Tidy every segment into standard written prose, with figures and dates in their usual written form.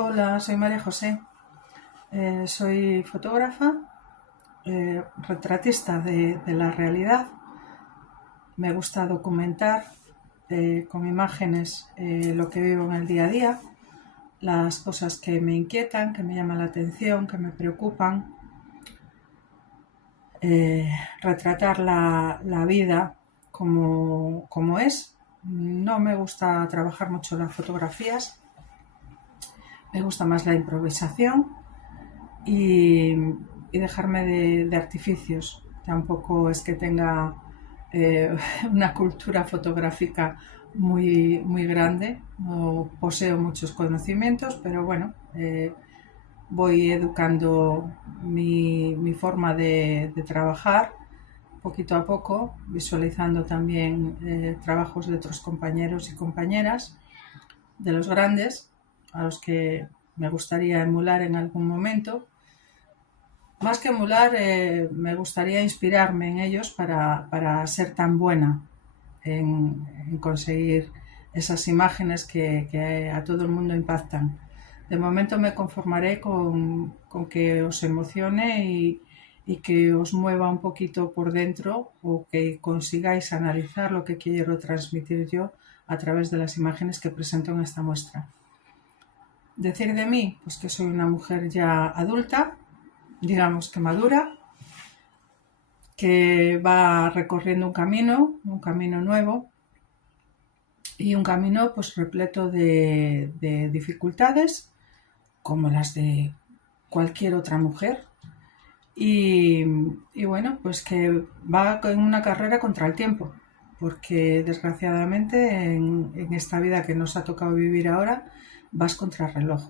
Hola, soy María José. Soy fotógrafa, retratista de la realidad. Me gusta documentar con imágenes lo que vivo en el día a día, las cosas que me inquietan, que me llaman la atención, que me preocupan. Retratar la vida como es. No me gusta trabajar mucho las fotografías, me gusta más la improvisación y, y dejarme de artificios. Tampoco es que tenga eh, una cultura fotográfica muy grande, no poseo muchos conocimientos, pero bueno, voy educando mi forma de trabajar poquito a poco, visualizando también trabajos de otros compañeros y compañeras, de los grandes, a los que me gustaría emular en algún momento. Más que emular, me gustaría inspirarme en ellos para ser tan buena en conseguir esas imágenes que a todo el mundo impactan. De momento me conformaré con que os emocione y que os mueva un poquito por dentro o que consigáis analizar lo que quiero transmitir yo a través de las imágenes que presento en esta muestra. Decir de mí, pues que soy una mujer ya adulta, digamos que madura, que va recorriendo un camino nuevo y un camino pues repleto de dificultades como las de cualquier otra mujer y bueno, pues que va en una carrera contra el tiempo, porque desgraciadamente en esta vida que nos ha tocado vivir ahora vas contra el reloj.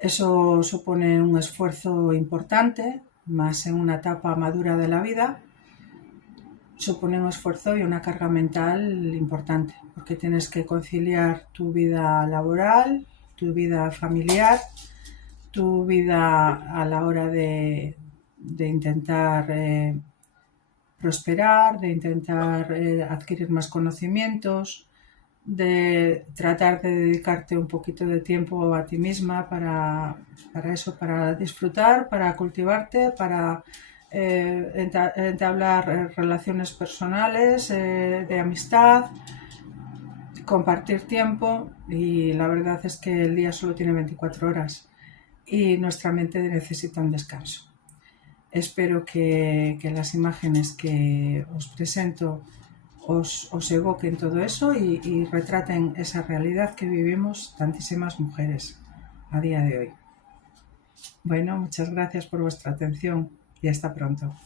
Eso supone un esfuerzo importante, más en una etapa madura de la vida, supone un esfuerzo y una carga mental importante, porque tienes que conciliar tu vida laboral, tu vida familiar, tu vida a la hora de intentar prosperar, de intentar adquirir más conocimientos, de tratar de dedicarte un poquito de tiempo a ti misma para eso, para disfrutar, para cultivarte, para entablar relaciones personales, de amistad, compartir tiempo, y la verdad es que el día solo tiene 24 horas y nuestra mente necesita un descanso. Espero que las imágenes que os presento os evoquen todo eso y retraten esa realidad que vivimos tantísimas mujeres a día de hoy. Bueno, muchas gracias por vuestra atención y hasta pronto.